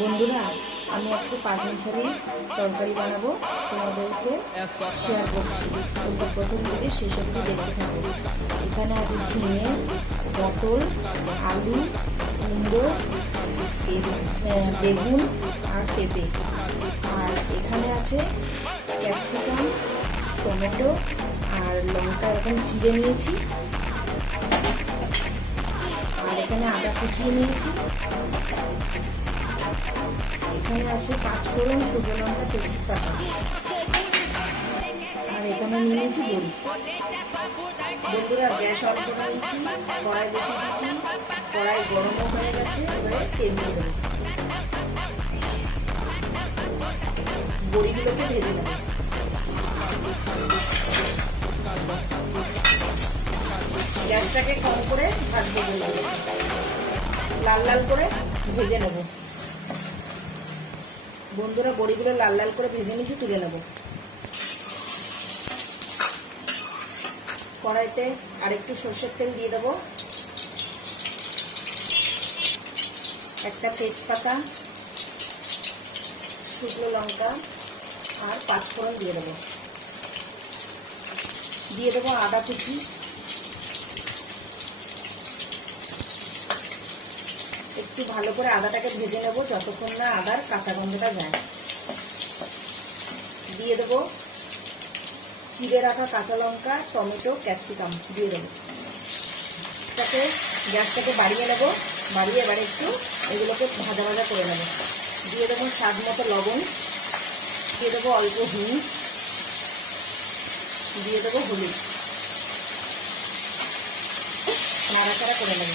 বন্ধুরা, আমি আজকে পাঁচমিশালি তরকারি বানাবো, তোমাদেরকে শেয়ার করছি। তোমরা প্রথম থেকে শেষ অবধি দেখতে থাকো। এখানে আছে ঝিঙে, পটল, আলু, কুমড়ো, বেগুন আর পেঁপে। আর এখানে আছে ক্যাপসিকাম, টমেটো আর লঙ্কা এখন চিড়ে নিয়েছি। আর এখানে আদা কুচিয়ে নিয়েছি। এখানে আছে পাঁচফোড়ন, শুকনো লঙ্কা, তেজপাতা। আর এখানে নিয়েছি বড়ি। বন্ধুরা, গ্যাস অন করে নিয়েছি, কড়াই বসিয়ে দিচ্ছি। কড়াই গরমও হয়ে গেছে, এবারে তেল দিয়ে দেবো। বড়িগুলোকে ভেজে নেব। গ্যাসটাকে কম করে ভাজবো, লাল লাল করে ভেজে নেব। বন্ধুরা, বড়িগুলো লাল লাল করে ভেজে নিয়েছি, তুলে নেব। কড়াইতে আরেকটু সর্ষের তেল দিয়ে দেবো। একটা তেজপাতা, শুকনো লঙ্কা আর পাঁচফোড়ন দিয়ে দেবো। দিয়ে দেবো আদা কুচি। একটু ভালো করে আদাটাকে ভেজে নেব যতক্ষণ না আদার কাঁচা গন্ধটা যায়। দিয়ে দেবো চিড়ে রাখা কাঁচা লঙ্কা, টমেটো, ক্যাপসিকাম দিয়ে দেবো। এটাকে গ্যাসটাকে বাড়িয়ে নেব। বাড়িয়ে এবারে একটু এগুলোকে ভাজা ভাজা করে নেব। দিয়ে দেবো স্বাদ মতো লবণ, দিয়ে দেবো অল্প হিং, দিয়ে দেবো হলুদ। নাড়াচাড়া করে নেব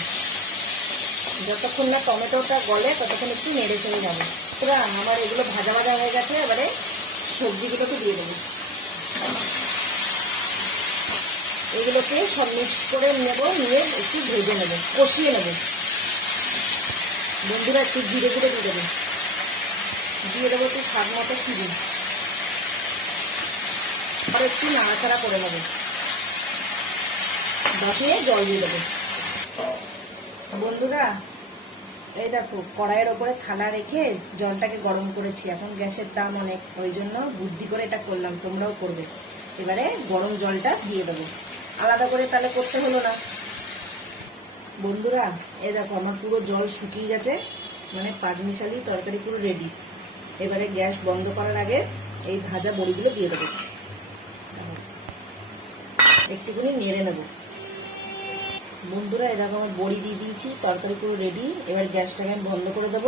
যতক্ষণ না টমেটোটা গলে, ততক্ষণ একটু নেড়ে চলে যাবে। পুরো আমার এগুলো ভাজা ভাজা হয়ে গেছে। এবারে সবজিগুলোকে দিয়ে দেবো। এগুলোকে সব মিক্স করে নেব, নিয়ে একটু ভেজে নেব, কষিয়ে নেব। বন্ধুরা, একটু জিরে গুঁড়ো দিয়ে দেবো। দিয়ে দেবো একটু স্বাদ মতো চিনি। আর একটু নাড়াচাড়া করে নেব। বসিয়ে জল দিয়ে দেবো। বন্ধুরা, এই দেখো, কড়াইয়ের ওপরে থালা রেখে জলটাকে গরম করেছি। এখন গ্যাসের দাম অনেক, ওই জন্য বুদ্ধি করে এটা করলাম, তোমরাও করবে। এবারে গরম জলটা দিয়ে দেবো। আলাদা করে তাহলে করতে হলো না। বন্ধুরা, এই দেখো, আমার পুরো জল শুকিয়ে গেছে, মানে পাঁচমিশালি তরকারি পুরো রেডি। এবারে গ্যাস বন্ধ করার আগে এই ভাজা বড়িগুলো দিয়ে দেবো। একটুখানি নেড়ে নেব। বন্ধুরা, এই দেখো, আমার বড়ি দিয়ে দিয়েছি, তরকারি পুরো রেডি। এবার গ্যাসটাকে আমি বন্ধ করে দেবো।